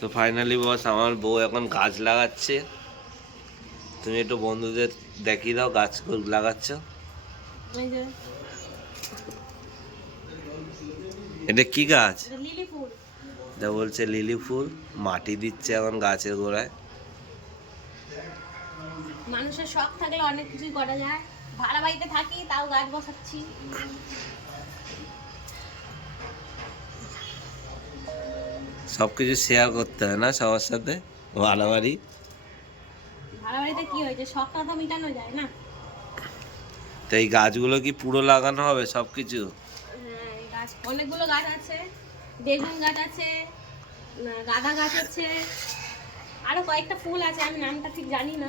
তো ফাইনালি বস আমার বউ এখন গাছ লাগাচ্ছে। তুমি একটু বন্ধুদের দেখিয়ে দাও গাছ লাগাচ্ছ। এটা কি গাছ? লিলি ফুল। এটা বলছে লিলি ফুল। মাটি দিচ্ছে এখন গাছের গোড়ায়। মানুষের শখ থাকলে অনেক কিছুই করা যায়। ভাড়া বাড়িতে থাকি তাও গাছ বসাচ্ছি। সবকিছু শেয়ার করতে হয় না সবার সাথে। ভাড়া বাড়ি, ভাড়া বাড়িতে কি হয়েছে, শখটা তো মেটানো যায় না। তো এই গাছগুলো কি পুরো লাগানো হবে সবকিছু? হ্যাঁ, এই গাছ অনেকগুলো গাছ আছে। বেগুন গাছ আছে, গাঁদা গাছ আছে, আরো কয়েকটা ফুল আছে, আমি নামটা ঠিক জানি না।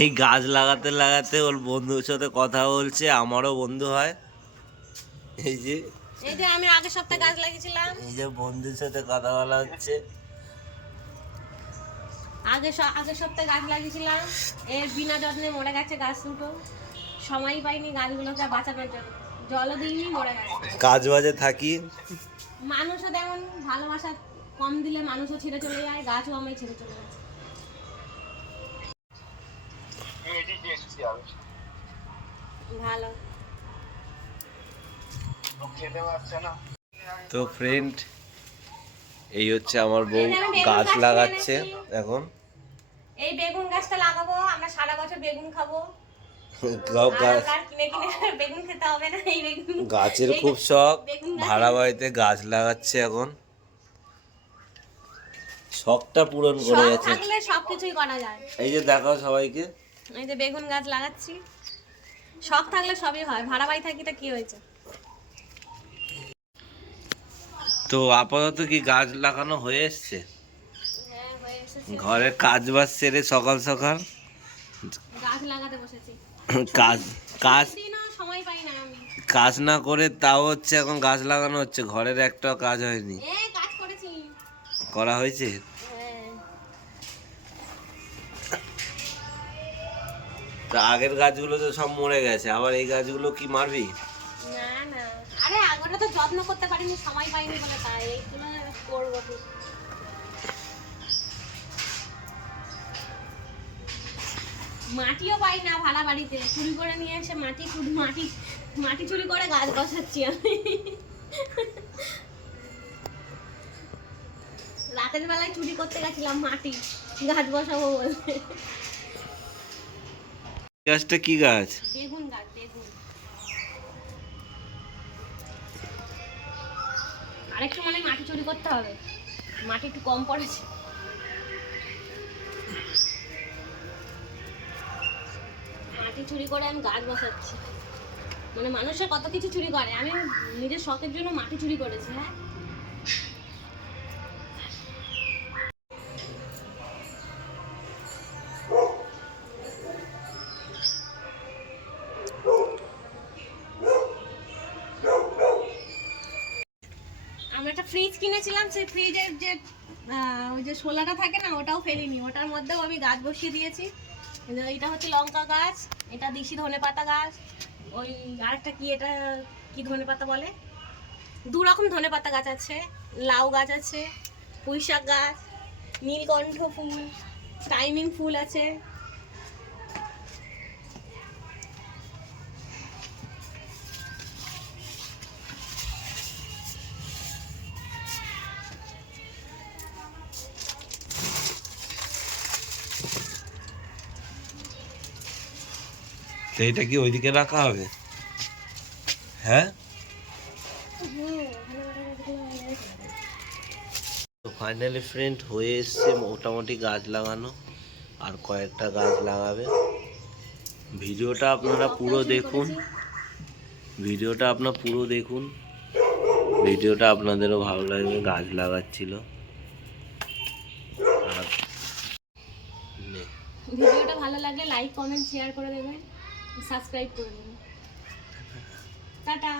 এই গাছ লাগাতে লাগাতে ওর বন্ধুর সাথে কথা বলছে, আমারও বন্ধু হয়। এই যে এই যে আমি আগের সপ্তাহে গাছ লাগিয়েছিলাম। এই যে বন্ধুর সাথে কথা বলা হচ্ছে। আগের সপ্তাহে গাছ লাগিয়েছিলাম, এর বিনা যত্নে মরে গেছে গাছ দুটো। সময় পাইনি গাছগুলোকে বাঁচানোর জন্য, জলও দিইনি, মরে গেছে। কাজ বাজে থাকি। মানুষও তেমন ভালোবাসা কম দিলে মানুষও ছেড়ে চলে যায়, গাছও আমায় ছেড়ে চলে গেছে। ভালো তো ফ্রেন্ড, এই হচ্ছে আমার বউ গাছ লাগাচ্ছে এখন। এই বেগুন গাছটা লাগাবো, আমরা সারা বছর বেগুন খাবো। কিনে কিনে বেগুন খেতে হবে না। এই বেগুন গাছের খুব শখ, বেগুন ভাড়া বাড়িতে গাছ লাগাচ্ছে এখন। শখটা পূরণ করে শখ গেছে। থাকলে সবকিছুই করা যায়। এই যে দেখাও সবাইকে, এই যে বেগুন গাছ লাগাচ্ছি। শখ থাকলে সবই হয়। ভাড়া বাড়ি থাকি, তা কি হয়েছে। তো আপাতত কি গাছ লাগানো হয়ে এসছে? হ্যাঁ, হয়ে এসেছে। ঘরের কাজ বাজ সেরে সকাল সকাল গাছ লাগাতে বসেছি। কাজ কাজ দিনও সময় পাই না আমি। কাজ না করে তাও হচ্ছে এখন গাছ লাগানো হচ্ছে। ঘরের একটাও কাজ হয়নি। কাজ করেছি। করা হয়েছে? হ্যাঁ। তা আগের গাছগুলো তো সব মরে গেছে, আবার এই গাছগুলো কি মারবি? না না, আরে আগেটা তো যত্ন করতে পারিনি, সময় পাইনি বলে, তাই এইগুলো করবো কি। মাটিও পাই না ভাড়া বাড়িতে, চুরি করে নিয়ে এসে মাটি চুরি করে গাছ বসাচ্ছি আমি। রাতের বেলায় চুরি করতে গেছিলাম মাটি, গাছ বসাবো বলে। গাছটা কি গাছ? বেগুন গাছ, বেগুন। আরেকটু মানে মাটি চুরি করতে হবে, মাটি একটু কম পড়েছে। মাটি চুরি করে আমি গাছ বসাচ্ছি। মানে মানুষের কত কিছু চুরি করে, আমি নিজের শখের জন্য মাটি চুরি করেছি। হ্যাঁ, আমরা একটা ফ্রিজ কিনেছিলাম, সেই ফ্রিজের যে ওই যে শোলাটা থাকে না, ওটাও ফেলিনি, ওটার মধ্যেও আমি গাছ বসিয়ে দিয়েছি। এটা হচ্ছে লঙ্কা গাছ, এটা দিশি ধনেপাতা গাছ, ওই আরেকটা কি, এটা কি ধনেপাতা বলে, দু রকম ধনেপাতা গাছ আছে, লাউ গাছ আছে, পুঁই শাক গাছ, নীলকণ্ঠ ফুল, টাইমিং ফুল আছে। তো এটা কি ওইদিকে রাখা হবে? হ্যাঁ, তো ফাইনালি ফ্রেন্ড হয়ে এসছে মোটামুটি গাছ লাগানো, আর কয়েকটা গাছ লাগাবে। ভিডিওটা আপনারা পুরো দেখুন, ভিডিওটা আপনাদেরও ভালো লাগবে। গাছ লাগাচ্ছিল। আর ভিডিওটা ভালো লাগলে লাইক কমেন্ট শেয়ার করে দেবেন, সাবস্ক্রাইব করে দেবেন। টাটা।